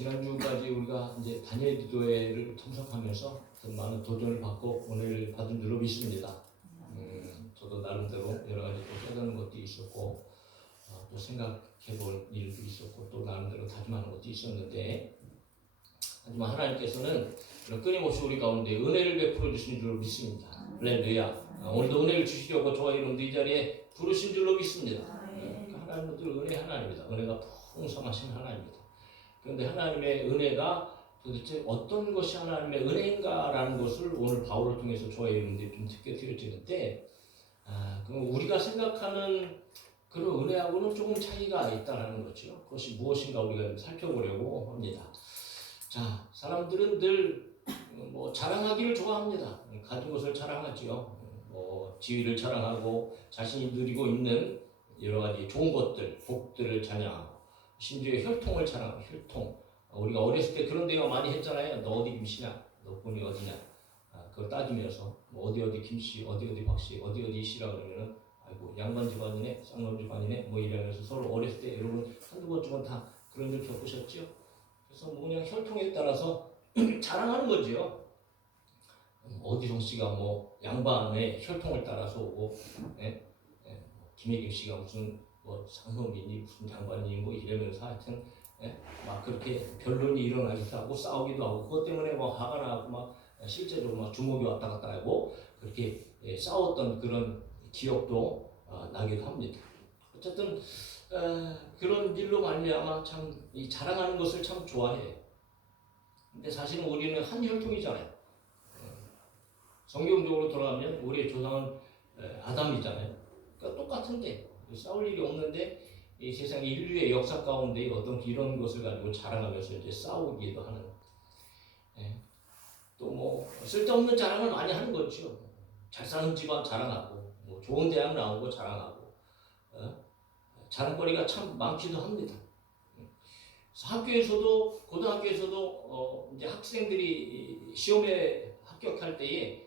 지난주까지 우리가 이제 다니엘 기도회를 참석하면서 많은 도전을 받고 은혜를 받은 줄로 믿습니다. 저도 나름대로 여러 가지 또 깨닫는 것도 있었고 또 생각해볼 일도 있었고 또 나름대로 다짐하는 것도 있었는데, 하지만 하나님께서는 끊임없이 우리 가운데 은혜를 베풀어 주신 줄로 믿습니다. 할렐루야. 오늘도 은혜를 주시려고 저와 여러분들 이 자리에 부르신 줄로 믿습니다. 하나님은 늘 은혜 하나님입니다. 은혜가 풍성하신 하나님입니다. 그런데 하나님의 은혜가 도대체 어떤 것이 하나님의 은혜인가라는 것을 오늘 바울을 통해서 저와 여러분들이 좀 듣게 되어지는데, 그럼 우리가 생각하는 그런 은혜하고는 조금 차이가 있다는 거죠. 그것이 무엇인가 우리가 살펴보려고 합니다. 자, 사람들은 늘 자랑하기를 좋아합니다. 가진 것을 자랑하지요. 지위를 자랑하고 자신이 누리고 있는 여러 가지 좋은 것들, 복들을 자랑하고, 심지어 혈통을 자랑하고, 혈통. 우리가 어렸을 때 그런 대화 많이 했잖아요. 너 어디 김씨냐? 너 본이 어디냐? 그걸 따지면서 어디 김씨, 어디 박씨, 어디 씨라 그러면은 아이고 양반 집안이네, 쌍놈 집안이네 이러면서 서로 어렸을 때 여러분 한두 번쯤은 다 그런 일 겪으셨죠? 그래서 그냥 혈통에 따라서 자랑하는 거죠. 어디성 씨가 양반의 혈통을 따라서 오고, 김혜경 씨가 무슨 상놈이니 무슨 양반이니 이러면서 하여튼 막 그렇게 변론이 일어나기도 하고 싸우기도 하고, 그것 때문에 화가 나고 실제로 주먹이 왔다 갔다 하고 그렇게 싸웠던 그런 기억도 나기도 합니다. 어쨌든 그런 일로 말미암아 참 자랑하는 것을 참 좋아해요. 근데 사실은 우리는 한 혈통이잖아요. 성경적으로 돌아가면 우리의 조상은 아담이잖아요. 그러니까 똑같은데 싸울 일이 없는데 이 세상 인류의 역사 가운데 어떤 이런 것을 가지고 자랑하면서 이제 싸우기도 하는, 또 쓸데없는 자랑을 많이 하는 거죠. 잘 사는 집안 자랑하고, 좋은 대학 나온 거 자랑하고, 자랑거리가 참 많기도 합니다. 학교에서도, 고등학교에서도 이제 학생들이 시험에 합격할 때에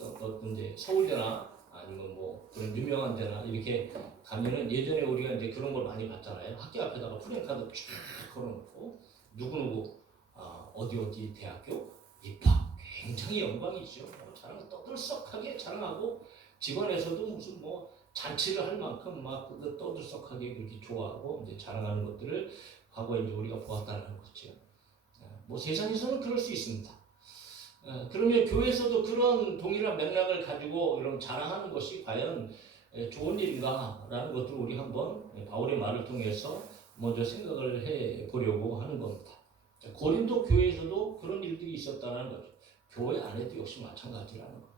어떤 이제 서울대나 아니면 그런 유명한 데나 이렇게 가면은, 예전에 우리가 이제 그런 걸 많이 봤잖아요. 학교 앞에다가 프랭카드 쭉 걸어놓고 누구누구 어디 대학교 입학, 굉장히 영광이죠. 자랑 떠들썩하게 자랑하고, 집안에서도 무슨 잔치를 할 만큼 막 떠들썩하게 그렇게 좋아하고 이제 자랑하는 것들을 과거에 이제 우리가 보았다는 거죠. 세상에서는 그럴 수 있습니다. 그러면 교회에서도 그런 동일한 맥락을 가지고 이런 자랑하는 것이 과연 좋은 일인가라는 것들을 우리 한번 바울의 말을 통해서 먼저 생각을 해 보려고 하는 겁니다. 고린도 교회에서도 그런 일들이 있었다는 거죠. 교회 안에도 역시 마찬가지라는 거.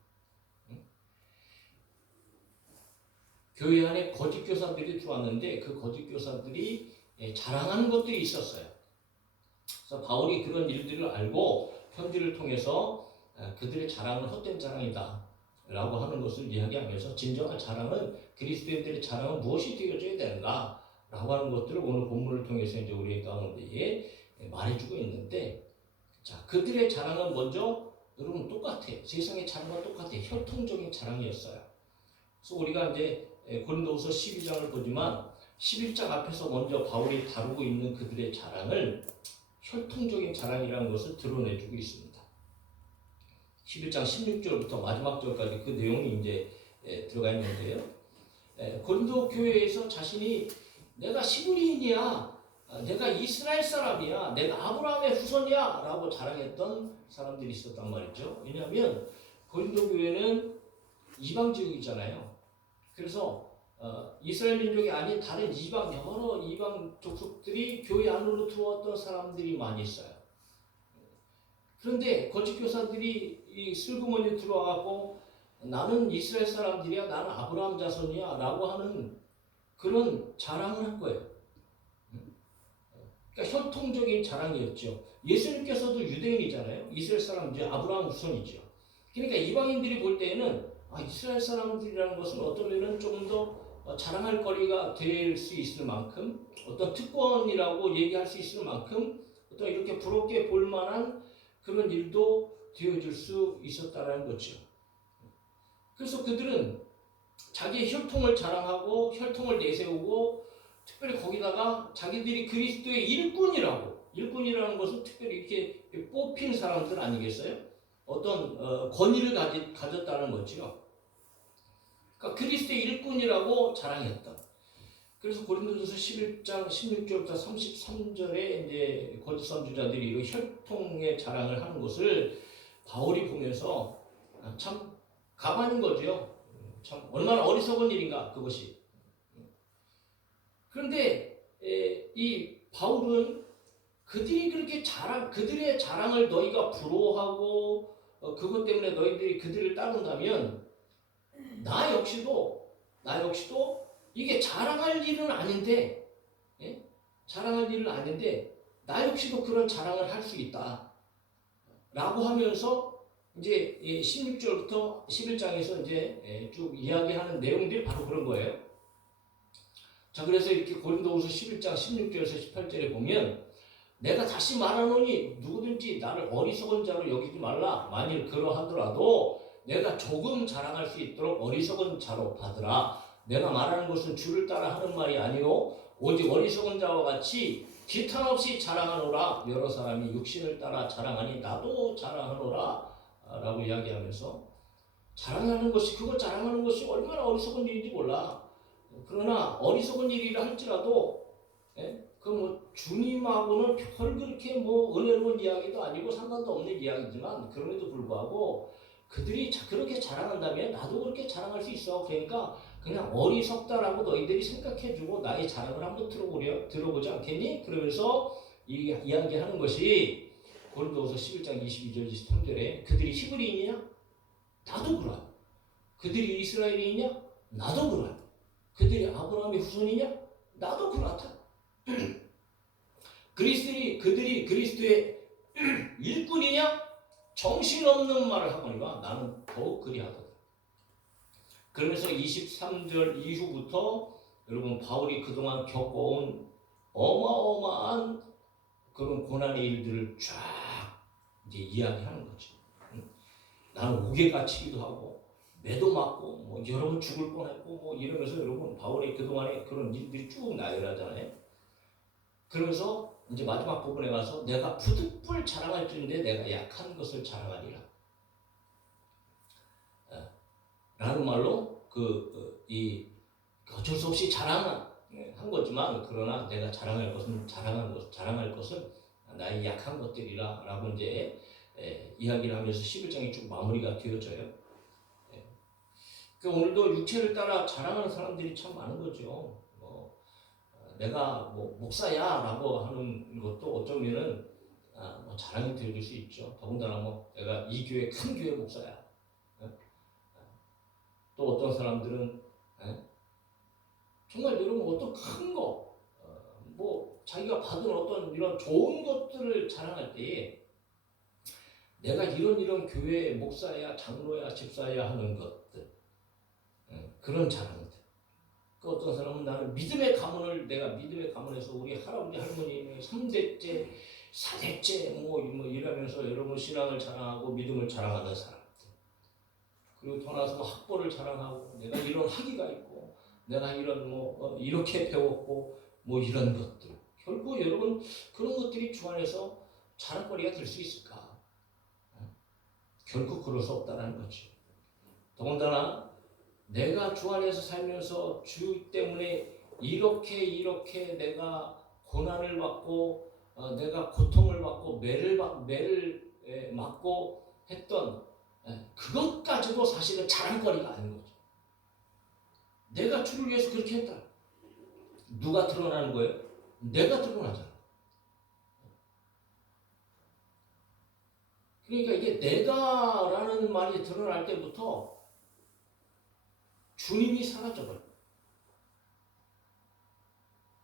교회 안에 거짓 교사들이 들어왔는데 그 거짓 교사들이 자랑하는 것들이 있었어요. 그래서 바울이 그런 일들을 알고 편지를 통해서 그들의 자랑은 헛된 자랑이다 라고 하는 것을 이야기하면서, 진정한 자랑은, 그리스도인들의 자랑은 무엇이 되어져야 되는가 라고 하는 것들을 오늘 본문을 통해서 이제 우리 가운데에 말해주고 있는데, 자, 그들의 자랑은 먼저 여러분 똑같아요. 세상의 자랑과 똑같아요. 혈통적인 자랑이었어요. 그래서 우리가 이제 고린도후서 12장을 보지만 11장 앞에서 먼저 바울이 다루고 있는 그들의 자랑을 혈통적인 자랑이라는 것을 드러내주고 있습니다. 11장 16절부터 마지막 절까지 그 내용이 이제 들어가 있는데요. 고린도 교회에서 자신이 내가 시브리인이야, 내가 이스라엘 사람이야, 내가 아브라함의 후손이야 라고 자랑했던 사람들이 있었단 말이죠. 왜냐하면 고린도 교회는 이방 지역이잖아요. 그래서 이스라엘 민족이 아닌 다른 이방, 여러 이방 족속들이 교회 안으로 들어왔던 사람들이 많이 있어요. 그런데 거짓 교사들이 이 슬그머니 들어와갖고 나는 이스라엘 사람들이야, 나는 아브라함 자손이야 라고 하는 그런 자랑을 한 거예요. 그러니까 혈통적인 자랑이었죠. 예수님께서도 유대인이잖아요. 이스라엘 사람이죠. 아브라함 후손이죠. 그러니까 이방인들이 볼 때에는 이스라엘 사람들이라는 것은 어떤 면은 조금 더 자랑할 거리가 될 수 있을 만큼, 어떤 특권이라고 얘기할 수 있을 만큼 어떤 이렇게 부럽게 볼 만한 그런 일도 되어질 수 있었다라는 거죠. 그래서 그들은 자기의 혈통을 자랑하고 혈통을 내세우고, 특별히 거기다가 자기들이 그리스도의 일꾼이라고, 일꾼이라는 것은 특별히 이렇게 뽑힌 사람들 아니겠어요? 어떤 권위를 가졌다는 거죠. 그러니까 그리스도의 일꾼이라고 자랑했다. 그래서 고린도전서 11장 16절부터 33절에 이제 거짓 선지자들이 이 혈통의 자랑을 하는 것을 바울이 보면서 참 가만인 거죠. 참 얼마나 어리석은 일인가 그것이. 그런데 이 바울은 그들이 그렇게 그들의 자랑을 너희가 부러워하고 그것 때문에 너희들이 그들을 따른다면 나 역시도 이게 자랑할 일은 아닌데, 예? 자랑할 일은 아닌데 나 역시도 그런 자랑을 할 수 있다 라고 하면서 이제 16절부터 11장에서 이제 쭉 이야기하는 내용들이 바로 그런 거예요. 자, 그래서 이렇게 고린도후서 11장 16절에서 18절에 보면 내가 다시 말하노니 누구든지 나를 어리석은 자로 여기지 말라. 만일 그러하더라도 내가 조금 자랑할 수 있도록 어리석은 자로 받으라. 내가 말하는 것은 주를 따라 하는 말이 아니요 오직 어리석은 자와 같이 기탄 없이 자랑하노라. 여러 사람이 육신을 따라 자랑하니 나도 자랑하노라 라고 이야기하면서 자랑하는 것이 그걸 자랑하는 것이 얼마나 어리석은 일인지 몰라. 그러나 어리석은 일이라 할지라도 그 뭐 주님하고는 별 그렇게 뭐 은혜로운 이야기도 아니고 상관도 없는 이야기지만 그럼에도 불구하고 그들이 그렇게 자랑한다면 나도 그렇게 자랑할 수 있어. 그러니까 그냥 어리석다라고 너희들이 생각해주고 나의 자랑을 한번 들어보지 않겠니? 그러면서 이야기하는 것이 고린도후서 11장 22절 23절에 그들이 히브리인이냐? 나도 그러하. 그들이 이스라엘이냐? 나도 그러하. 그들이 아브라함의 후손이냐? 나도 그렇다. 그들이 그리스도의 일꾼이냐? 정신없는 말을 하거니와 나는 더욱 그리하다. 그러면서 23절 이후부터 여러분 바울이 그동안 겪어온 어마어마한 그런 고난의 일들을 쫙 이제 이야기하는 거죠. 나는 옥에 갇히기도 하고 매도 맞고 뭐 여러 번 죽을 뻔했고 뭐 이러면서 여러분 바울의 그동안의 그런 일들이 쭉 나열하잖아요. 그러면서 이제 마지막 부분에 가서 내가 부득불 자랑할 줄인데 내가 약한 것을 자랑하리라. 라는 말로 이 어쩔 수 없이 자랑한 거지만 그러나 내가 자랑할 것은 나의 약한 것들이라 라고 이제 이야기를 하면서 11장이 쭉 마무리가 되어져요. 오늘도 육체를 따라 자랑하는 사람들이 참 많은 거죠. 내가 뭐 목사야 라고 하는 것도 어쩌면은 뭐 자랑이 되어질 수 있죠. 더군다나 뭐 내가 이 교회 큰 교회 목사야. 또 어떤 사람들은 정말 여러분 어떤 큰 거, 뭐 자기가 받은 어떤 이런 좋은 것들을 자랑할 때에 내가 이런 교회 목사야, 장로야, 집사야 하는 것들, 그런 자랑들. 그 어떤 사람은 나는 내가 믿음의 가문에서 우리 할아버지 할머니 3대째, 4대째 뭐 이러면서 여러분 신앙을 자랑하고 믿음을 자랑하는 사람들. 그리고 더 나아서 학벌을 자랑하고 내가 이런 학위가 있고 내가 이런 이렇게 배웠고 뭐 이런 것들. 결국 여러분 그런 것들이 주 안에서 자랑거리가 될 수 있을까? 결국 그럴 수 없다는 거죠. 더군다나 내가 주 안에서 살면서 주 때문에 이렇게 내가 고난을 받고 내가 고통을 받고 매를 맞고 했던 그것까지도 사실은 자랑거리가 아닌 거죠. 내가 주를 위해서 그렇게 했다. 누가 드러나는 거예요? 내가 드러나잖아. 그러니까 이게 내가라는 말이 드러날 때부터 주님이 사라져버려.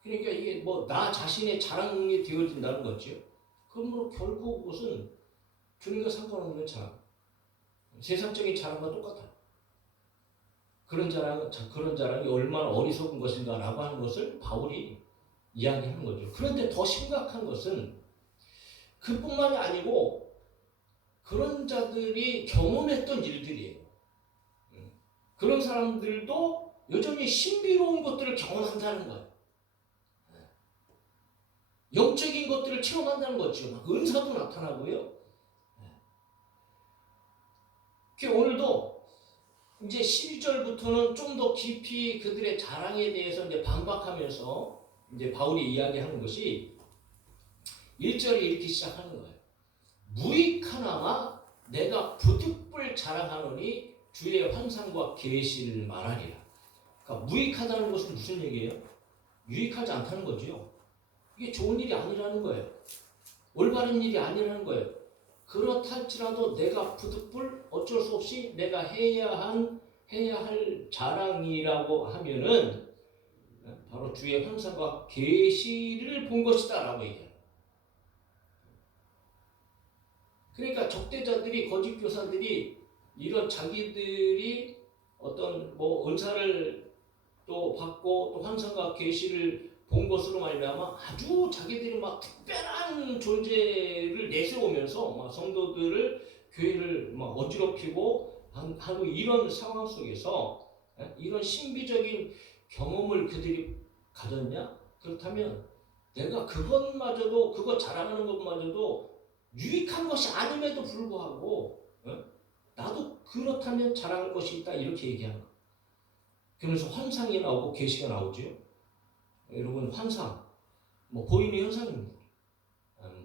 그러니까 이게 뭐 나 자신의 자랑이 되어진다는 거죠. 그러므로 결국 그것은 주님과 상관없는 자랑, 세상적인 자랑과 똑같아. 그런 자랑이 얼마나 어리석은 것인가라고 하는 것을 바울이 이야기하는 거죠. 그런데 더 심각한 것은 그뿐만이 아니고 그런 자들이 경험했던 일들이에요. 그런 사람들도 여전히 신비로운 것들을 경험한다는 거예요. 영적인 것들을 체험한다는 거죠. 막 은사도 나타나고요. 오늘도 이제 12절부터는 좀 더 깊이 그들의 자랑에 대해서 이제 반박하면서 이제 바울이 이야기하는 것이 1절에 이렇게 시작하는 거예요. 무익하나마 내가 부득불 자랑하노니 주의 환상과 계시를 말하리라. 그러니까 무익하다는 것은 무슨 얘기예요? 유익하지 않다는 거죠. 이게 좋은 일이 아니라는 거예요. 올바른 일이 아니라는 거예요. 그렇다 할지라도 내가 부득불 어쩔 수 없이 내가 해야 할 자랑이라고 하면은 바로 주의 환상과 계시를 본 것이다라고 얘기해요. 그러니까 적대자들이, 거짓 교사들이 이런 자기들이 어떤 뭐 은사를 또 받고 또 환상과 계시를 본 것으로 말미암아 아주 자기들이 막 특별한 존재를 내세우면서 막 성도들을, 교회를 막 어지럽히고 하고 이런 상황 속에서 이런 신비적인 경험을 그들이 가졌냐? 그렇다면 내가 그것마저도, 그거 자랑하는 것마저도 유익한 것이 아님에도 불구하고 나도 그렇다면 자랑할 것이 있다, 이렇게 얘기하는 거예요. 그러면서 환상이 나오고 계시가 나오죠. 여러분, 환상 뭐 보이는 현상입니다.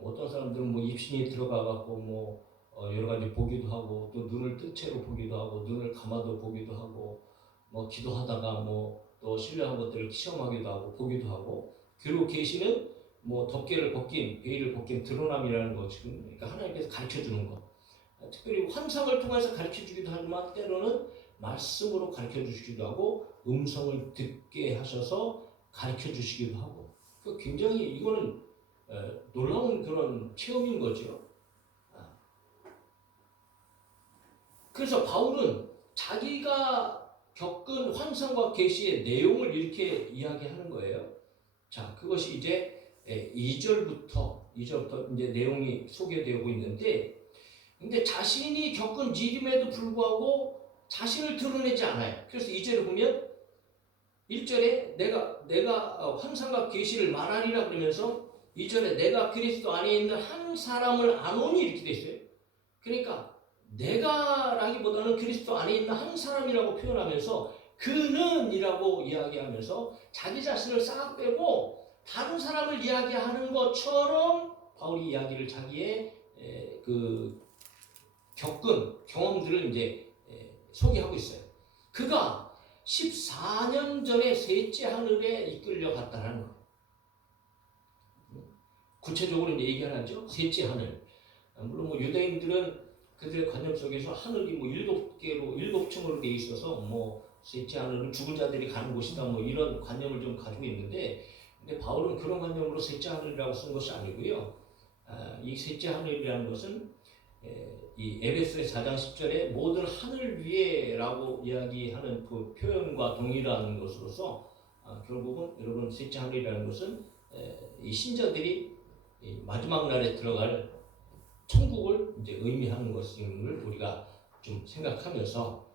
어떤 사람들은 뭐 입신이 들어가갖고 뭐 여러 가지 보기도 하고, 또 눈을 뜬 채로 보기도 하고, 눈을 감아도 보기도 하고, 뭐 기도하다가 뭐 또 신뢰한 것들을 시험하기도 하고 보기도 하고, 그리고 계시는 뭐 덮개를 벗긴, 베일을 벗긴 드러남이라는 거, 지금 그러니까 하나님께서 가르쳐 주는 거. 특별히 환상을 통해서 가르쳐 주기도 하지만 때로는 말씀으로 가르쳐 주시기도 하고, 음성을 듣게 하셔서 가르쳐 주시기도 하고, 굉장히 이거는 놀라운 그런 체험인 거죠. 그래서 바울은 자기가 겪은 환상과 계시의 내용을 이렇게 이야기하는 거예요. 자, 그것이 이제 2절부터 이제 내용이 소개되고 있는데, 근데 자신이 겪은 일임에도 불구하고 자신을 드러내지 않아요. 그래서 2절에 보면 1절에 내가 환상과 계시를 말하리라 그러면서 2절에 내가 그리스도 안에 있는 한 사람을 아노니 이렇게 돼 있어요. 그러니까 내가라기보다는 그리스도 안에 있는 한 사람이라고 표현하면서 그는이라고 이야기하면서 자기 자신을 싹 빼고 다른 사람을 이야기하는 것처럼 바울이 이야기를 자기의 그 겪은 경험들을 이제 소개하고 있어요. 그가 14년 전에 셋째 하늘에 이끌려 갔다는 거. 구체적으로 이제 얘기하죠. 셋째 하늘. 물론 뭐 유대인들은 그들의 관념 속에서 하늘이 뭐 7개로 7층으로 되어 있어서 뭐 셋째 하늘은 죽은 자들이 가는 곳이다, 뭐 이런 관념을 좀 가지고 있는데, 근데 바울은 그런 관념으로 셋째 하늘이라고 쓴 것이 아니고요. 이 셋째 하늘이라는 것은 이 에베소의 4장 10절에 모든 하늘 위에라고 이야기하는 그 표현과 동일한 것으로서 결국은 여러분 셋째 하늘이라는 것은 이 신자들이 마지막 날에 들어갈 천국을 이제 의미하는 것임을 우리가 좀 생각하면서,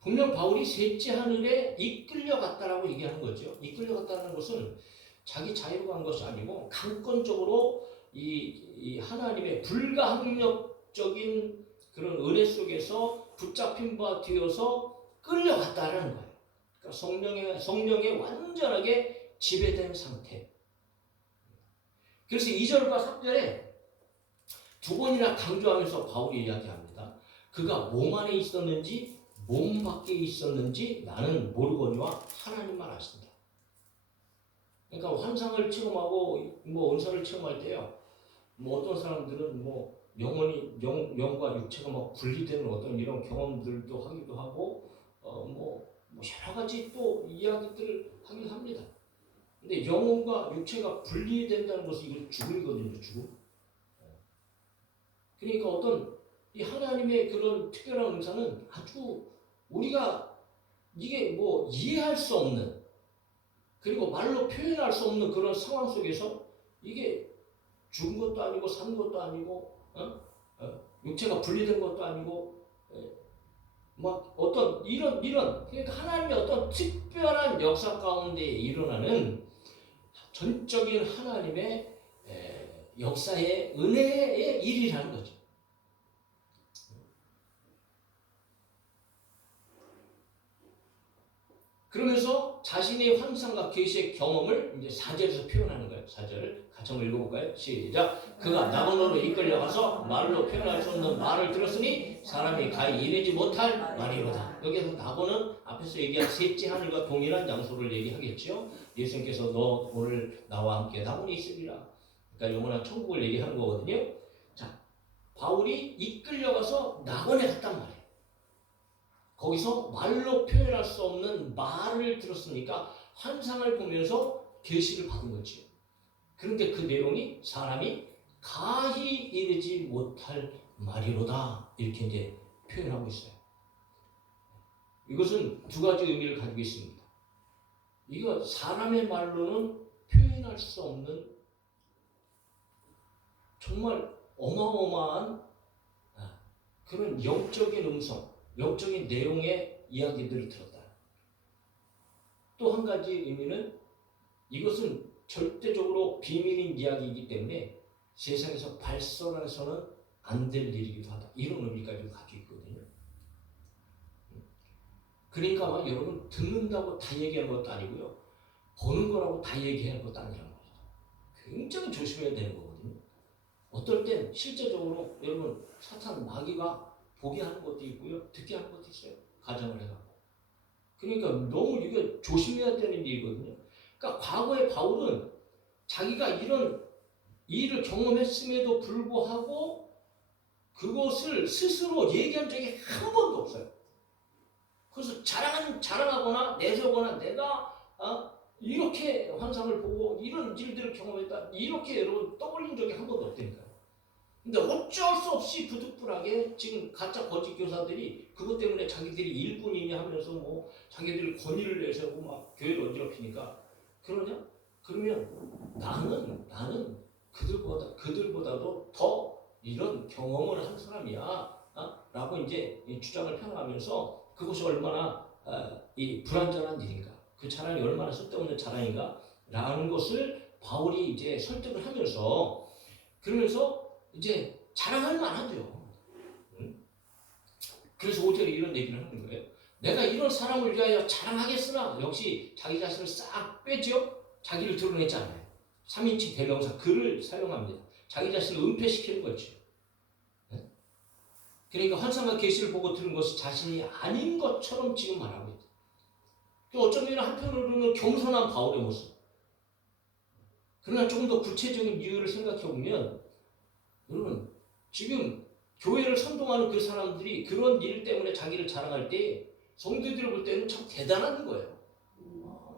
분명 바울이 셋째 하늘에 이끌려갔다라고 얘기하는 거죠. 이끌려갔다는 것은 자기 자유로 간 것이 아니고 강권적으로 이 하나님의 불가항력적인 그런 은혜 속에서 붙잡힌 바 되어서 끌려갔다라는 거예요. 그러니까 성령에 완전하게 지배된 상태. 그래서 2절과 3절에 두 번이나 강조하면서 바울이 이야기합니다. 그가 몸 안에 있었는지 몸 밖에 있었는지 나는 모르거니와 하나님만 아신다. 그러니까 환상을 체험하고 뭐 은사를 체험할 때요, 뭐 어떤 사람들은 뭐 영과 육체가 막 분리되는 어떤 이런 경험들도 하기도 하고, 뭐 여러 가지 또 이야기들을 하긴 합니다. 근데 영혼과 육체가 분리된다는 것은 이건 죽음이거든요, 죽음. 그러니까 어떤 이 하나님의 그런 특별한 은사는 아주 우리가 이게 뭐 이해할 수 없는, 그리고 말로 표현할 수 없는 그런 상황 속에서 이게 죽은 것도 아니고 산 것도 아니고 육체가 분리된 것도 아니고 막 어떤 이런 그러니까 하나님의 어떤 특별한 역사 가운데 일어나는 전적인 하나님의 역사의 은혜의 일이라는 거죠. 그러면서 자신의 환상과 계시의 경험을 이제 4절에서 표현하는 거예요. 4절을 같이 한번 읽어볼까요? 시작. 그가 낙원으로 이끌려가서 말로 표현할 수 없는 말을 들었으니 사람이 가히 이르지 못할 말이로다. 여기서 낙원은 앞에서 얘기한 셋째 하늘과 동일한 장소를 얘기하겠죠. 예수님께서 너 오늘 나와 함께 낙원에 있으리라. 그러니까 영원한 천국을 얘기하는 거거든요. 자, 바울이 이끌려가서 낙원에 갔단 말이에요. 거기서 말로 표현할 수 없는 말을 들었으니까 환상을 보면서 계시를 받은 거지. 그런데 그 내용이 사람이 가히 이르지 못할 말이로다. 이렇게 이제 표현하고 있어요. 이것은 두 가지 의미를 가지고 있습니다. 이거 사람의 말로는 표현할 수 없는 정말 어마어마한 그런 영적인 음성, 영적인 내용의 이야기들을 들었다. 또 한 가지 의미는 이것은 절대적으로 비밀인 이야기이기 때문에 세상에서 발설해서는 안 될 일이기도 하다. 이런 의미까지 가지고 있거든요. 그러니까 막 여러분 듣는다고 다 얘기하는 것도 아니고요. 보는 거라고 다 얘기하는 것도 아니라는 거죠. 굉장히 조심해야 되는 거거든요. 어떨 땐 실제적으로 여러분 사탄 마귀가 보게 하는 것도 있고요. 듣게 하는 것도 있어요. 가정을 해갖고. 그러니까 너무 이게 조심해야 되는 일이거든요. 그러니까 과거에 바울은 자기가 이런 일을 경험했음에도 불구하고 그것을 스스로 얘기한 적이 한 번도 없어요. 그래서 자랑하거나 내세우거나 내가 이렇게 환상을 보고 이런 일들을 경험했다. 이렇게 여러분 떠올린 적이 한 번도 없다니까요. 근데 어쩔 수 없이 부득불하게 지금 가짜 거짓 교사들이 그것 때문에 자기들이 일꾼이냐 하면서 뭐 자기들이 권위를 내세우고 막 교회를 어지럽히니까 그러냐? 그러면 나는 그들보다도 더 이런 경험을 한 사람이야. 라고 이제 주장을 펴나가면서 그것이 얼마나 이 불완전한 일인가, 그 자랑이 얼마나 쓸데없는 자랑인가 라는 것을 바울이 이제 설득을 하면서 그러면서 이제 자랑할 만하죠. 그래서 5절에 이런 얘기를 하는 거예요. 내가 이런 사람을 위하여 자랑하겠으나 역시 자기 자신을 싹 빼죠. 자기를 드러내지 않아요. 3인칭 대명사 그를 사용합니다. 자기 자신을 은폐시키는 거죠. 그러니까 환상과 계시를 보고 들은 것이 자신이 아닌 것처럼 지금 말하고 있다. 어쩌면 한편으로는 겸손한 바울의 모습. 그러나 조금 더 구체적인 이유를 생각해 보면 여러분 지금 교회를 선동하는 그 사람들이 그런 일 때문에 자기를 자랑할 때 성도들을 볼 때는 참 대단한 거예요.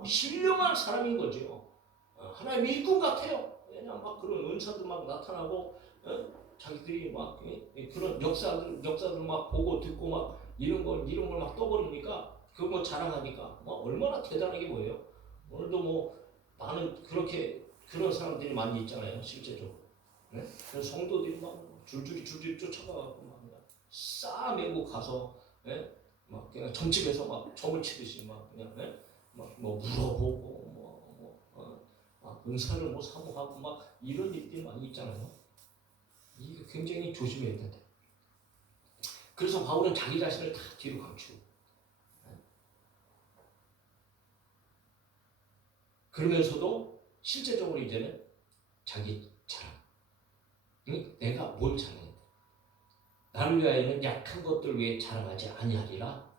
신령한 사람인 거죠. 하나님의 일꾼 같아요. 그냥 막 그런 은사도 막 나타나고 자기들이 막 그런 역사들 막 보고 듣고 막 이런 걸 막 떠버리니까 그거 뭐 자랑하니까 얼마나 대단하게 보여요. 오늘도 뭐 많은 그런 사람들이 많이 있잖아요. 실제적으로. 네? 그래서 성도들이 막 줄줄이 쫓아가고 막 싸매고 가서 막 그냥 점집에서 막 점을 치듯이 막 그냥 막 뭐 물어보고 은사를 뭐 사모하고 막 이런 일들이 많이 있잖아요. 이게 굉장히 조심해야 된다. 그래서 바울은 자기 자신을 다 뒤로 감추고 그러면서도 실제적으로 이제는 자기 자랑. 내가 뭘 자랑했다. 나를 위하여는 약한 것들 위해 자랑하지 아니하리라.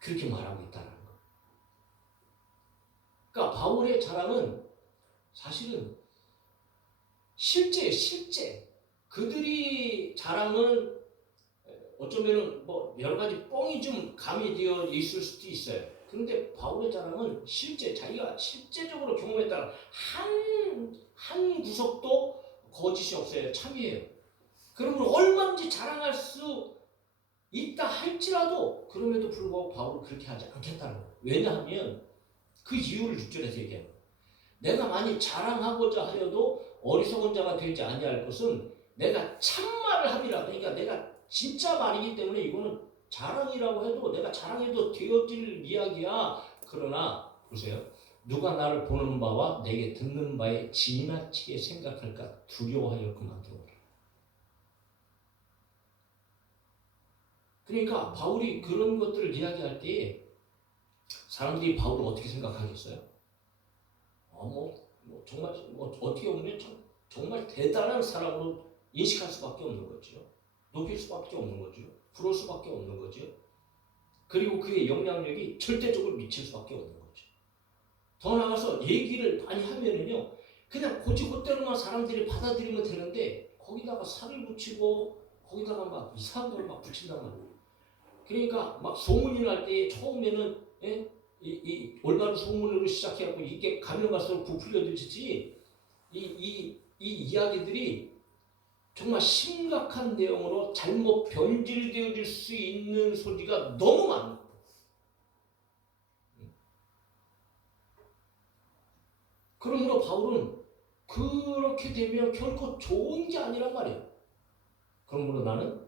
그렇게 말하고 있다는 거. 그러니까 바울의 자랑은 사실은 실제 그들이 자랑은 어쩌면은 뭐 여러 가지 뻥이 좀 가미되어 있을 수도 있어요. 그런데 바울의 자랑은 자기가 실제적으로 경험했다는 한 구석도 거짓이 없어요. 참이에요. 그러면 얼마든지 자랑할 수 있다 할지라도 그럼에도 불구하고 바울은 그렇게 하지 않겠다는 거예요. 왜냐하면 그 이유를 6절에서 얘기해요. 내가 많이 자랑하고자 하여도 어리석은 자가 되지 아니할 것은 내가 참말을 함이라. 그러니까 내가 진짜 말이기 때문에 이거는 자랑이라고 해도 내가 자랑해도 되어질 이야기야. 그러나 보세요. 누가 나를 보는 바와 내게 듣는 바에 지나치게 생각할까 두려워하여 그만두어라. 그러니까 바울이 그런 것들을 이야기할 때 사람들이 바울을 어떻게 생각하겠어요? 정말 어떻게 보면 정말 대단한 사람으로 인식할 수밖에 없는 거죠. 높일 수밖에 없는 거죠. 부를 수밖에 없는 거죠. 그리고 그의 영향력이 절대적으로 미칠 수밖에 없는 거죠. 더 나아가서 얘기를 많이 하면은요, 그냥 고지고대로만 사람들이 받아들이면 되는데 거기다가 살을 붙이고 거기다가 막 이상한 걸 막 붙인단 말이에요. 그러니까 막 소문이 날 때 처음에는 이 올바른 소문으로 시작해갖고 이게 가면 갈수록 부풀려지지 이 이야기들이 정말 심각한 내용으로 잘못 변질되어질 수 있는 소지가 너무 많아요. 그러므로 바울은 그렇게 되면 결코 좋은 게 아니란 말이에요. 그러므로 나는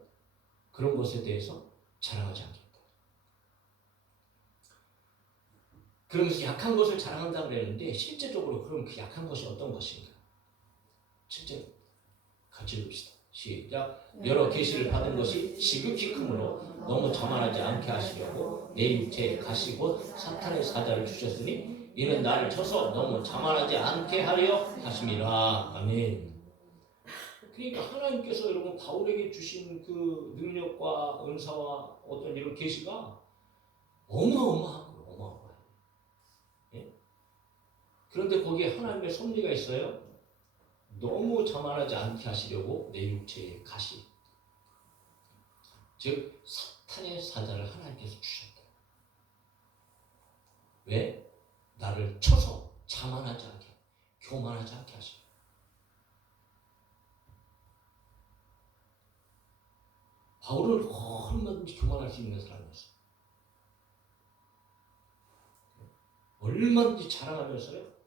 그런 것에 대해서 자랑하지 않겠다. 그러면서 약한 것을 자랑한다고 그랬는데 실제적으로 그럼 그 약한 것이 어떤 것인가? 실제 같이 봅시다. 시작. 여러 계시를 받은 것이 지극히 크므로 너무 자만하지 않게 하시려고 내 육체에 가시 곧 사탄의 사자를 주셨으니 이는 나를 쳐서 너무 자만하지 않게 하려 하심이라. 아멘. 그러니까 하나님께서 여러분 바울에게 주신 그 능력과 은사와 어떤 이런 계시가 어마어마하고 어마어마해요. 예? 그런데 거기에 하나님의 섭리가 있어요. 너무 자만하지 않게 하시려고 내 육체에 가시, 즉 사탄의 사자를 하나님께서 주셨다. 왜? 나를 쳐서 자만하지 않게, 교만하지 않게 하시려. 바울은 얼마든지 교만할 수 있는 사람이었어요. 얼마든지 자랑하면서요.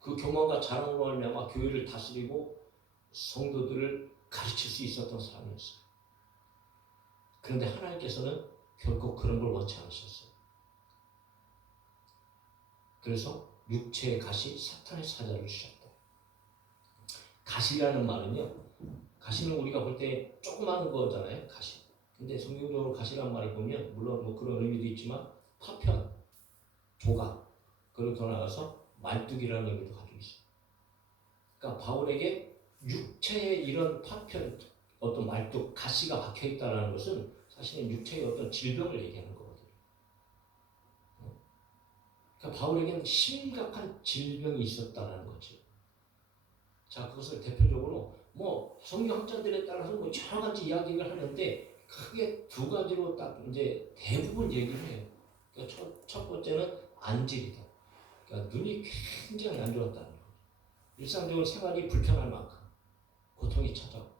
그 교만과 자랑으로 말미암아 교회를 다스리고 성도들을 가르칠 수 있었던 사람이었어요. 그런데 하나님께서는 결코 그런 걸 원치 않으셨어요. 그래서 육체의 가시 사탄의 사자를 주셨다. 가시라는 말은요, 가시는 우리가 볼 때 조그마한 거잖아요, 가시. 근데 성경적으로 가시라는 말을 보면 물론 뭐 그런 의미도 있지만 파편, 조각, 그리고 더 나아가서 말뚝이라는 의미도 가지고 있어요. 그러니까 바울에게 육체에 이런 파편, 어떤 말뚝, 가시가 박혀 있다는 것은 사실은 육체의 어떤 질병을 얘기하는 거거든요. 그러니까 바울에게는 심각한 질병이 있었다는 거죠. 자, 그것을 대표적으로 뭐 성경학자들에 따라서 뭐 여러 가지 이야기를 하는데 크게 두 가지로 딱 이제 대부분 얘기를 해요. 그러니까 첫 번째는 안질이다. 그러니까 눈이 굉장히 안 좋았다는 거예요. 일상적으로 생활이 불편할 만큼 고통이 찾아오고.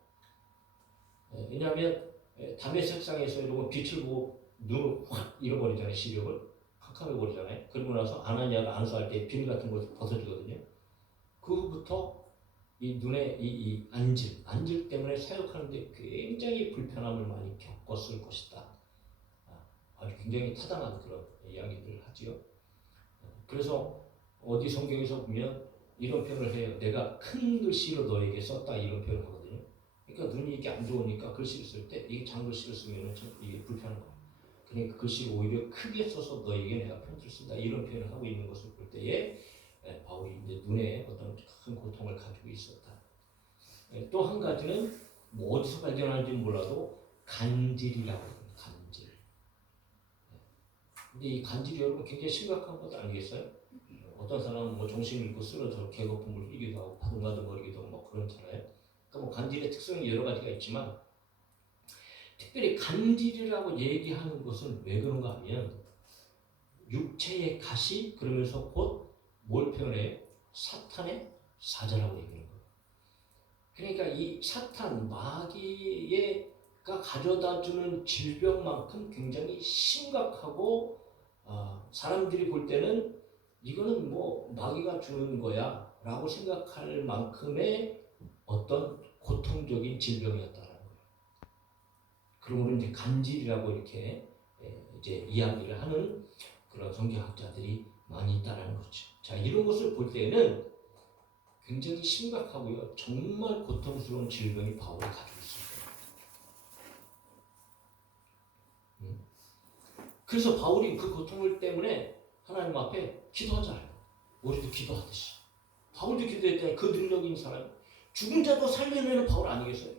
왜냐하면 담배 색상에서 이러고 빛을 보고 눈을 확 잃어버리잖아요. 시력을 캄캄해버리잖아요. 그러고 나서 아나니아가 안수할 때 비늘 같은 걸 벗어주거든요. 그 후부터 이 눈에 이 안질 때문에 사역하는데 굉장히 불편함을 많이 겪었을 것이다. 아주 굉장히 타당한 그런 이야기들을 하지요. 그래서 어디 성경에서 보면 이런 표현을 해요. 내가 큰 글씨로 너에게 썼다 이런 표현을 하거든요. 그러니까 눈이 이게 안 좋으니까 글씨를 쓸 때 이게 장글씨를 쓰면 이게 불편한 거예요. 그러니까 글씨를 오히려 크게 써서 너에게 내가 편지를 쓴다 이런 표현을 하고 있는 것을 볼 때에 바울이 이제 눈에 어떤 큰 고통을 가지고 있었다. 또 한 가지는 뭐 어디서 발견하는지는 몰라도 간질이라고 합니다. 간질. 근데 이 간질이 여러분 굉장히 심각한 것 아니겠어요? 어떤 사람은 뭐 정신을 잃고 쓰러져 개거품을 흘리기도 하고 바둥바둥거리기도 하고 뭐 그렇잖아요. 그러니까 뭐 간질의 특성이 여러 가지가 있지만 특별히 간질이라고 얘기하는 것은 왜 그런가 하면 육체의 가시 그러면서 곧 뭘 표현해요? 사탄의 사자라고 얘기하는 거예요. 그러니까 이 사탄 마귀가 가져다주는 질병만큼 굉장히 심각하고 사람들이 볼 때는 이거는 뭐 마귀가 주는 거야 라고 생각할 만큼의 어떤 고통적인 질병이었다는 거예요. 그러므로 이제 간질이라고 이렇게 이제 이야기를 하는 그런 성경학자들이 많이 있다는 거죠. 자, 이런 것을 볼 때는 굉장히 심각하고요. 정말 고통스러운 질병이 바울이 가지고 있어요. 그래서 바울이 그 고통을 때문에 하나님 앞에 기도하잖아요. 우리도 기도하듯이. 바울도 기도했잖아요. 그 능력 있는 사람. 죽은 자도 살려내는 바울 아니겠어요?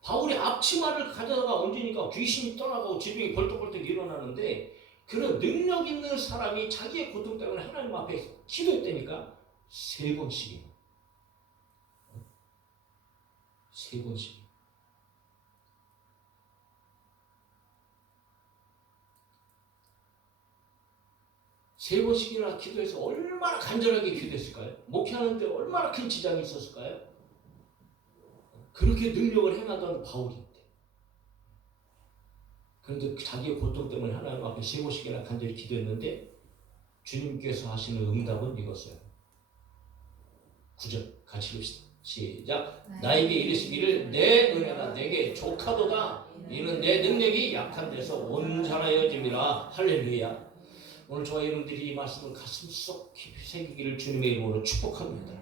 바울이 앞치마를 가져다가 얹으니까 귀신이 떠나가고 질병이 벌떡벌떡 일어나는데 그런 능력 있는 사람이 자기의 고통 때문에 하나님 앞에 기도했다니까 3번씩이요. 3번씩. 세 번씩이나 기도해서 얼마나 간절하게 기도했을까요? 목회하는데 얼마나 큰 지장이 있었을까요? 그렇게 능력을 행하던 바울인데 그런데 자기의 고통 때문에 하나님 앞에 3번씩이나 간절히 기도했는데 주님께서 하시는 응답은 이것이에요. 9절 같이 읽읍시다. 시작. 나에게 이르시기를 내 은혜가 내게 족하도다. 이는 내 능력이 약한 데서 온전하여짐이라. 할렐루야. 오늘 저와 여러분들이 이 말씀을 가슴속 깊이 새기기를 주님의 이름으로 축복합니다.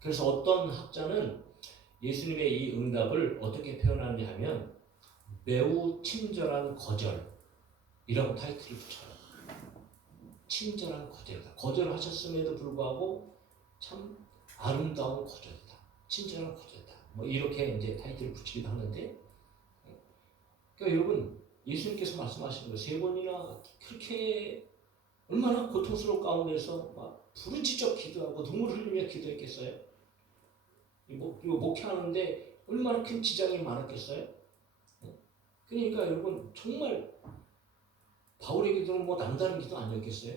그래서 어떤 학자는 예수님의 이 응답을 어떻게 표현하느냐 하면 매우 친절한 거절이라고 타이틀을 붙여요. 친절한 거절이다. 거절하셨음에도 불구하고 참 아름다운 거절이다. 친절한 거절이다. 뭐 이렇게 이제 타이틀을 붙이기도 하는데, 그러니까 여러분 예수님께서 말씀하시는 거 3번이나 그렇게 얼마나 고통스러운 가운데서 막 부르짖어 기도하고 눈물 흘리며 기도했겠어요? 목회하는데 얼마나 큰 지장이 많았겠어요? 그러니까 여러분 정말 바울의 기도는 뭐 남다른 기도 아니었겠어요?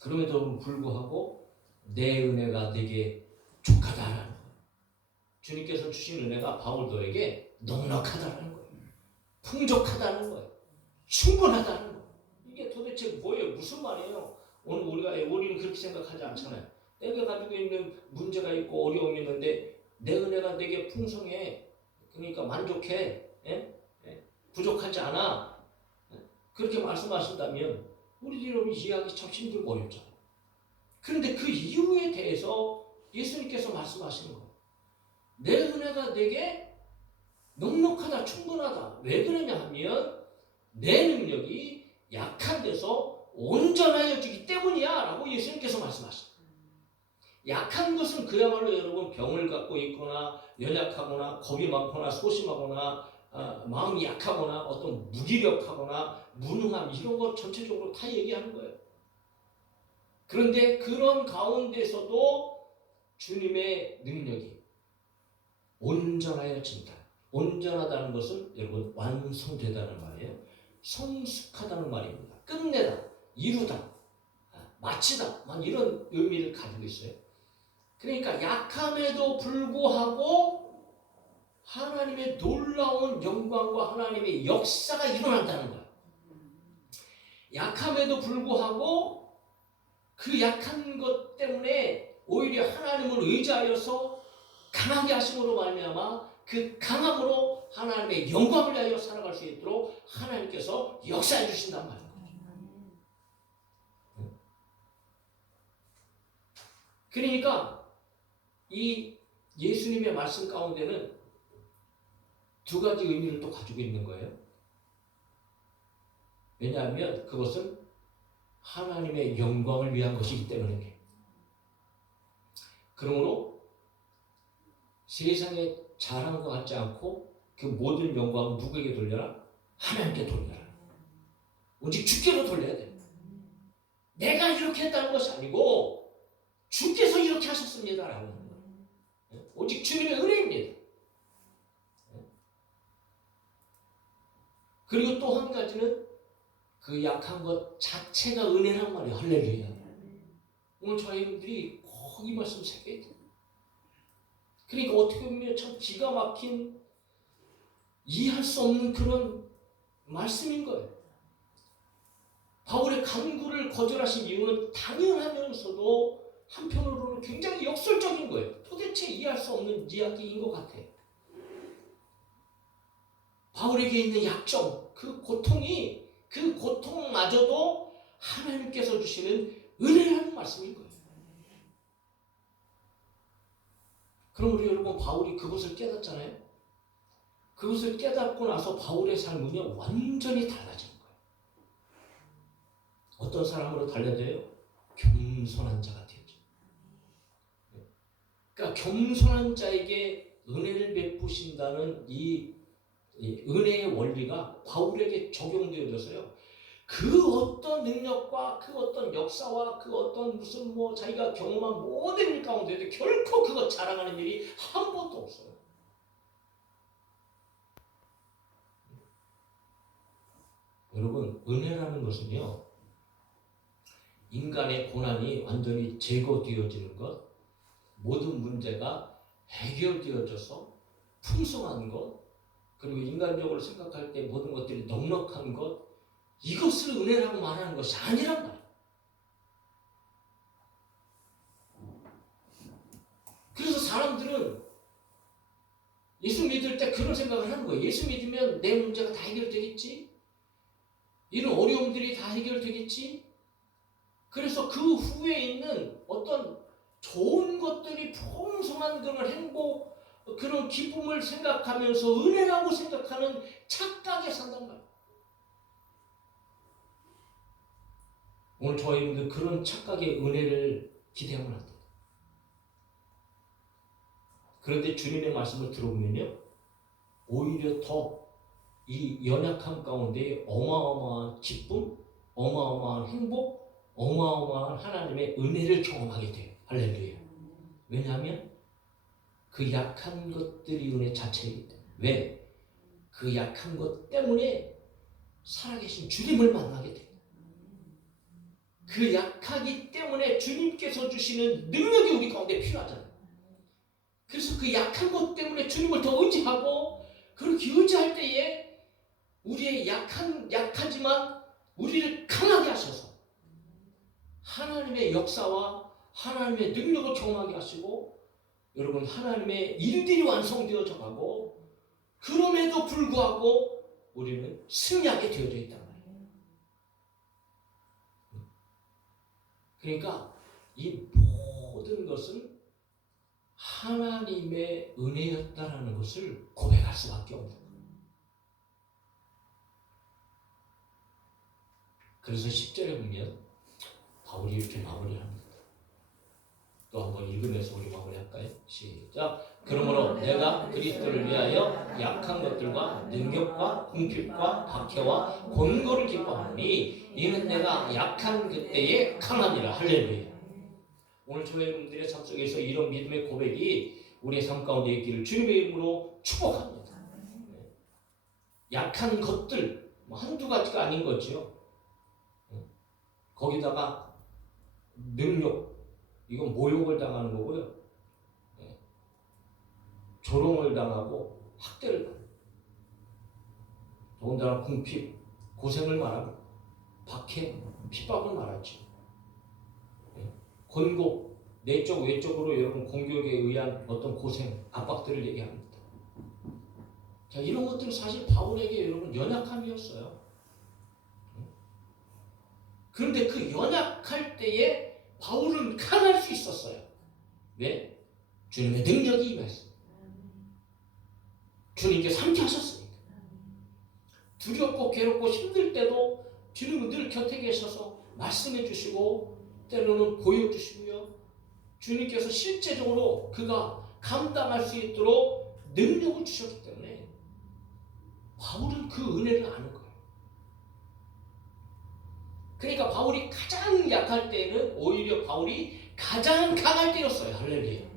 그럼에도 불구하고 내 은혜가 내게 족하다라는 거예요. 주님께서 주신 은혜가 바울도에게 넉넉하다라는 거예요. 풍족하다는 거예요. 충분하다는 거예요. 이게 도대체 뭐예요? 무슨 말이에요? 오늘 우리는 그렇게 생각하지 않잖아요. 내가 가지고 있는 문제가 있고 어려움이 있는데 내 은혜가 내게 풍성해. 그러니까 만족해. 부족하지 않아. 그렇게 말씀하신다면 우리 여러분이 이해하기 참 힘들고 어렵잖아요. 그런데 그 이유에 대해서 예수님께서 말씀하시는 거예요. 내 은혜가 내게 넉넉하다, 충분하다. 왜 그러냐 하면 내 능력이 약한 데서 온전하여지기 때문이야 라고 예수님께서 말씀하십니다. 약한 것은 그야말로 여러분 병을 갖고 있거나 연약하거나 겁이 많거나 소심하거나 마음이 약하거나 어떤 무기력하거나 무능함 이런 것 전체적으로 다 얘기하는 거예요. 그런데 그런 가운데서도 주님의 능력이 온전하여진다. 온전하다는 것은 여러분 완성되다는 말이에요. 성숙하다는 말입니다. 끝내다, 이루다, 마치다 이런 의미를 가지고 있어요. 그러니까 약함에도 불구하고 하나님의 놀라운 영광과 하나님의 역사가 일어난다는 거예요. 약함에도 불구하고 그 약한 것 때문에 오히려 하나님을 의지하여서 강하게 하심으로 말미암아 그 강함으로 하나님의 영광을 위하여 살아갈 수 있도록 하나님께서 역사해 주신단 말이에요. 그러니까 이 예수님의 말씀 가운데는 2가지 의미를 또 가지고 있는 거예요. 왜냐하면 그것은 하나님의 영광을 위한 것이기 때문에. 그러므로 세상에 잘한 것 같지 않고 그 모든 영광은 누구에게 돌려라? 하나님께 돌려라. 오직 주께로 돌려야 돼요. 내가 이렇게 했다는 것이 아니고 주께서 이렇게 하셨습니다 라는 거예요. 오직 주님의 은혜입니다. 그리고 또 한 가지는 그 약한 것 자체가 은혜란 말이에요. 할렐루야. 오늘 저희들이 꼭 이 말씀 새겨야 돼요. 그러니까 어떻게 보면 참 기가 막힌 이해할 수 없는 그런 말씀인 거예요. 바울의 간구를 거절하신 이유는 당연하면서도 한편으로는 굉장히 역설적인 거예요. 도대체 이해할 수 없는 이야기인 것 같아요. 바울에게 있는 약점, 그 고통이 그 고통마저도 하나님께서 주시는 은혜라는 말씀인 거예요. 그럼 우리 여러분 바울이 그것을 깨닫잖아요. 그것을 깨닫고 나서 바울의 삶은요 완전히 달라진 거예요. 어떤 사람으로 달라져요? 겸손한 자가 되죠. 그러니까 겸손한 자에게 은혜를 베푸신다는 이 은혜의 원리가 바울에게 적용되어져서요. 그 어떤 능력과 그 어떤 역사와 그 어떤 무슨 뭐 자기가 경험한 모든 일 가운데도 결코 그것 자랑하는 일이 한 번도 없어요. 여러분, 은혜라는 것은요, 인간의 고난이 완전히 제거되어지는 것, 모든 문제가 해결되어져서 풍성한 것, 그리고 인간적으로 생각할 때 모든 것들이 넉넉한 것, 이것을 은혜라고 말하는 것이 아니란 말이에요. 그래서 사람들은 예수 믿을 때 그런 생각을 하는 거예요. 예수 믿으면 내 문제가 다 해결되겠지? 이런 어려움들이 다 해결되겠지? 그래서 그 후에 있는 어떤 좋은 것들이 풍성한 그런 행복, 그런 기쁨을 생각하면서 은혜라고 생각하는 착각에 산단 말이에요. 오늘 저희분들 그런 착각의 은혜를 기대하면 안 돼요. 그런데 주님의 말씀을 들어보면요, 오히려 더 이 연약함 가운데 어마어마한 기쁨, 어마어마한 행복, 어마어마한 하나님의 은혜를 경험하게 돼요. 할렐루야. 왜냐하면 그 약한 것들이 은혜 자체이기 때문에. 왜? 그 약한 것 때문에 살아계신 주님을 만나게 돼요. 그 약하기 때문에 주님께서 주시는 능력이 우리 가운데 필요하잖아요. 그래서 그 약한 것 때문에 주님을 더 의지하고, 그렇게 의지할 때에 우리의 약하지만 우리를 강하게 하셔서 하나님의 역사와 하나님의 능력을 경험하게 하시고, 여러분 하나님의 일들이 완성되어져 가고, 그럼에도 불구하고 우리는 승리하게 되어져 있단 말이에요. 그러니까 이 모든 것은 하나님의 은혜였다라는 것을 고백할 수밖에 없는 거예요. 그래서 10절에 보면 바울이 이렇게 마무리합니다. 또 한번 읽으면서 우리 마무리할까요? 시작. 그러므로 내가 그리스도를 위하여 약한 것들과 능력과 궁핍과 박해와 곤고를 기뻐하노니 이는 내가 약한 그때에 강하니라. 할렐루야. 오늘 저희 여러분들의 삶 속에서 이런 믿음의 고백이 우리의 삶 가운데 있기를 주님의 이름으로 축복합니다. 약한 것들 한두 가지가 아닌 거죠. 거기다가 능력, 이건 모욕을 당하는 거고요. 조롱을 당하고 학대를 당하고, 더군다나 궁핍, 고생을 말하고, 박해, 핍박을 말하죠. 권고, 내적 외적으로 여러분 공격에 의한 어떤 고생, 압박들을 얘기합니다. 자, 이런 것들은 사실 바울에게 여러분 연약함이었어요. 그런데 그 연약할 때에 바울은 강할 수 있었어요. 왜? 주님의 능력이 임했어요. 주님께서 함께 하셨으니까. 두렵고 괴롭고 힘들 때도 주님은 늘 곁에 계셔서 말씀해 주시고, 때로는 보여주시고요. 주님께서 실제적으로 그가 감당할 수 있도록 능력을 주셨기 때문에 바울은 그 은혜를 아는 거예요. 그러니까 바울이 가장 약할 때에는 오히려 바울이 가장 강할 때였어요. 할렐루야.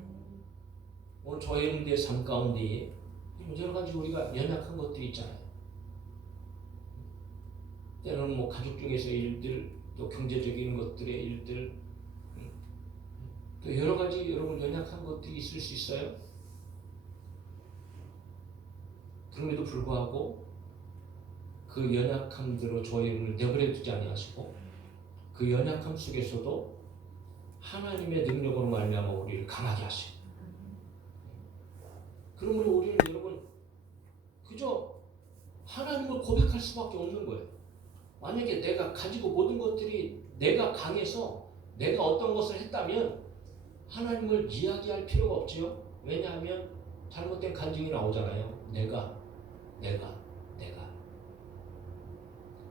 오늘 저희 여러분들의 삶 가운데에 여러 가지 우리가 연약한 것들이 있잖아요. 때로는 뭐 가족 중에서 일들, 또 경제적인 것들의 일들, 또 여러 가지 여러분 연약한 것들이 있을 수 있어요. 그럼에도 불구하고 그 연약함대로 저희를 내버려 두지 아니하시고, 그 연약함 속에서도 하나님의 능력으로 말미암아 우리를 강하게 하시고, 그러므로 우리는 여러분 그저 하나님을 고백할 수밖에 없는 거예요. 만약에 내가 가지고 모든 것들이 내가 강해서 내가 어떤 것을 했다면 하나님을 이야기할 필요가 없지요. 왜냐하면 잘못된 간증이 나오잖아요. 내가.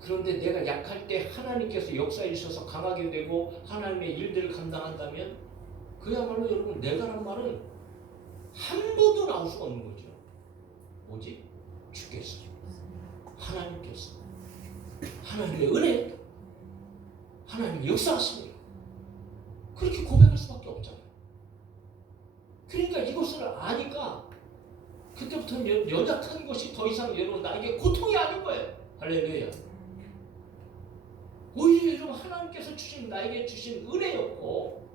그런데 내가 약할 때 하나님께서 역사에 있어서 강하게 되고 하나님의 일들을 감당한다면 그야말로 여러분 내가란 말은 한 번도 나올 수가 없는 거죠. 오직 주께서, 하나님께서, 하나님의 은혜, 하나님의 역사하십니다. 그렇게 고백할 수밖에 없잖아요. 그러니까 이것을 아니까 그때부터는 연약한 것이 더 이상 여러분 나에게 고통이 아닌 거예요. 할렐루야. 오히려 여러분 하나님께서 주신 나에게 주신 은혜였고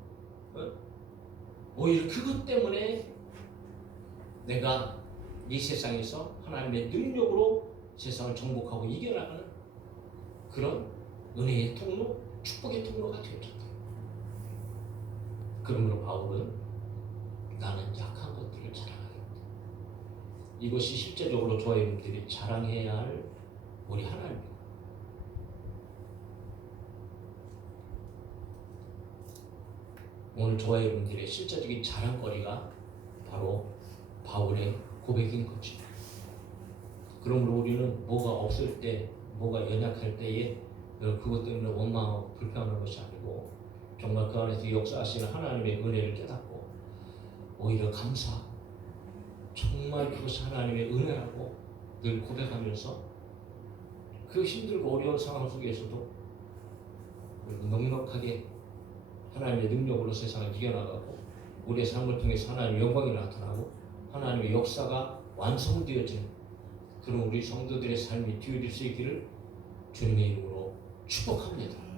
오히려 그것 때문에 내가 이 세상에서 하나님의 능력으로 세상을 정복하고 이겨나가는 그런 은혜의 통로, 축복의 통로가 되었잖아요. 그러므로 바울은 나는 약한 것들을 자랑하겠다. 이것이 실제적으로 저와 여러분들이 자랑해야 할 우리 하나님입니다. 오늘 저와 여러분들의 실제적인 자랑거리가 바로 바울의 고백인 거죠. 그러므로 우리는 뭐가 없을 때, 뭐가 연약할 때에 그것 때문에 원망하고 불평하는 것이 아니고 정말 그 안에서 역사하시는 하나님의 은혜를 깨닫고 오히려 감사하고 정말 그것이 하나님의 은혜라고 늘 고백하면서 그 힘들고 어려운 상황 속에서도 넉넉하게 하나님의 능력으로 세상을 이겨나가고 우리의 삶을 통해서 하나님의 영광이 나타나고 하나님의 역사가 완성되어지는 그런 우리 성도들의 삶이 되어질 수 있기를 주님의 이름으로 축복합니다.